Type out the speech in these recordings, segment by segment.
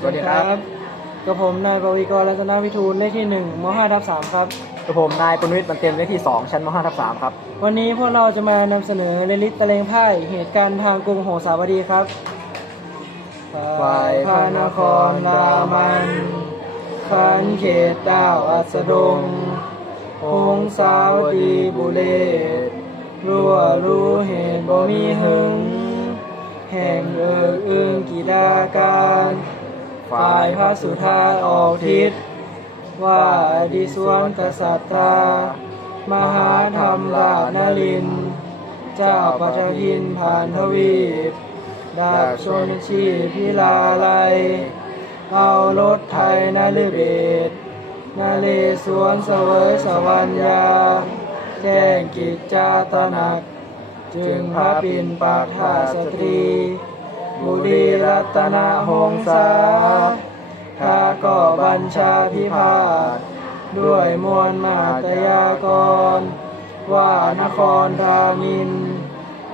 สวัสดีครับ กับผมนายปวีกรรัตนวิทูลเลขที่1ม5ทับ3ครับ กับผมนายปนวิทย์มันเต็มเลขที่ 2 ชั้นม5ทับ3ครับ วันนี้พวกเราจะมานำเสนอเรลิตตะเลงพ่ายเหตุการณ์ทางกรุงโหสาวดีครับฝ่ายพระนครรามันขันเขตดาวอัสดงหงสาวดีบุเลศรั่วรู้เหตุบ่มีหึง แห่งเอิกอึงกีดาการ ฝ่ายพระสุธาออกทิศ ว่าอดีสวนกษัตริย์มหาธรรมรานลิน เจ้าปัทวินผ่านทวีปดาบชนชีพพิลาไลยเอารถไทยนาลเบศนาเลสวนเสวยสวรรยา แจ้งกิจจาตนัก จึงพระปินปาทาสตรี บุรีรัตนหงษาข้าก็บัญชาพิพาทด้วยมวลมาตยากร ว่านครรามิน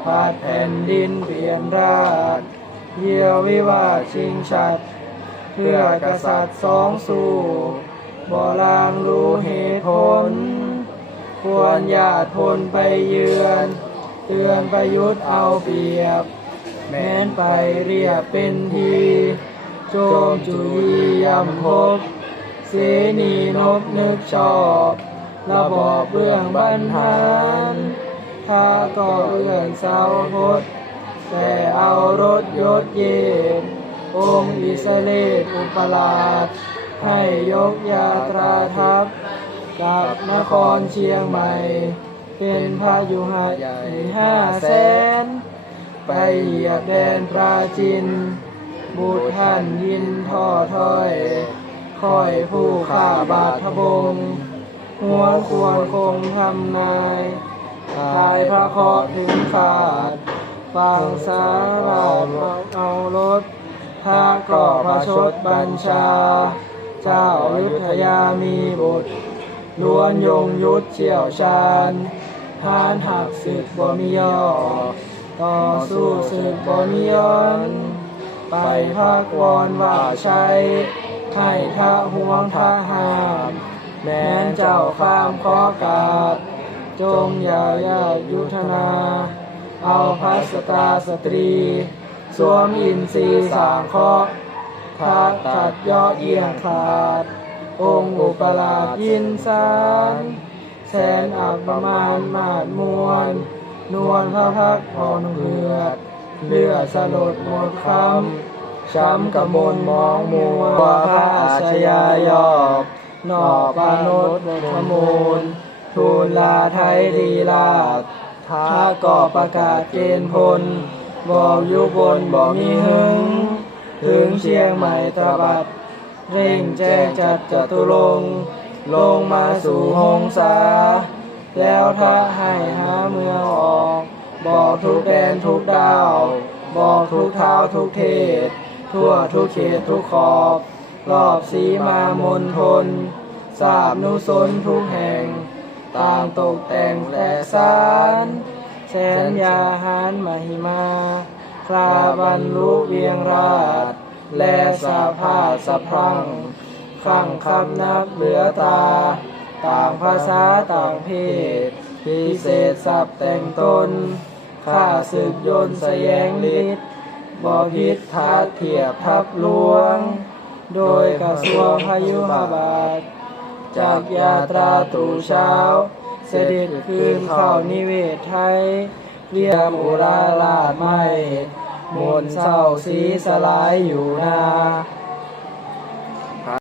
พาดแผ่นดินเปลี่ยนราชเยี่ยววิวาชิงชัด เพื่อกษัตริย์สองสู่บ่ลางรู้เหตุผล ควรญาติพลไปเยือน เตือนประยุทธ์เอาเปรียบ แม้นไปเรียบเป็นทีโจมจุยยำพบเสนีนบนึกชอบระบอบเบื้องบรรหารข้าก็เอื้อนเสาพดแต่เอารถยศเย็นองค์อิสเลตอุปราช ให้ยกยาตราทัพกับนครเชียงใหม่ เป็นพายุหะใหญ่ห้าแสน ไปเหยียบแดนปราจิน บุตรท่านยินท่อถ้อย คอยผู้ข้าบาทพระบง หัวควรคงทำนายตายพระเคราะห์ถึงขาด ฟังสาราดเอารถพระก็พระชดบัญชา เจ้ายุทธยามีบุตรล้วนยงยุทธเชี่ยวชาญทานหักศึกบ่มีย่อ ต่อสู้ศึกบ่มีย้อนไปพักวอนว่าใช้ให้ทะห่วงทหารแม้นเจ้าข้ามขอกาดจงอย่าญายุทธนา เอาพัสตราสตรี สวมอินทรีสางเคราะทัดตัดย่อเอียงขาด องค์อุปราชยินสารแสนอับประมาณมาดมวล นวลพระพักผ่อนเลือดเลือดสลดหมดคำช้ำกระมนมองมัวว่าพระอาชญายอบนอกปานดขมูล ทูลลาไทยดีลาดท้าก็ประกาศเกณฑ์พล บอกอยู่บนบอกมีหึง ถึงเชียงใหม่ตะบัด เร่งแจ้งจัดจตุรงลงมาสู่หงสา แล้วถ้าให้หาเมืองออก บอกทุกแดนทุกดาว บอกทุกเท้าทุกเทศ ทั่วทุกเขตทุกขอบ รอบสีมามนทน สาบนุสนทุกแห่งต่างตกแต่งแต่สารแสนยาหารมหิมาคลาบรรลุเวียงราช และสาภาสะพรังขังคำนับเหลือตา ต่างภาษาต่างเพศพิเศษสับแต่งตนข้าศึกยนต์แสยงฤทธิ์บ่พิษทัดเทียบทับหลวง โดยกระทรวงพายุหบาท จากยาตราตู่เช้า เสด็จคืนเข้านิเวศไทย เรียมอุราลาดไม่หมนเศร้าสีสลายอยู่นา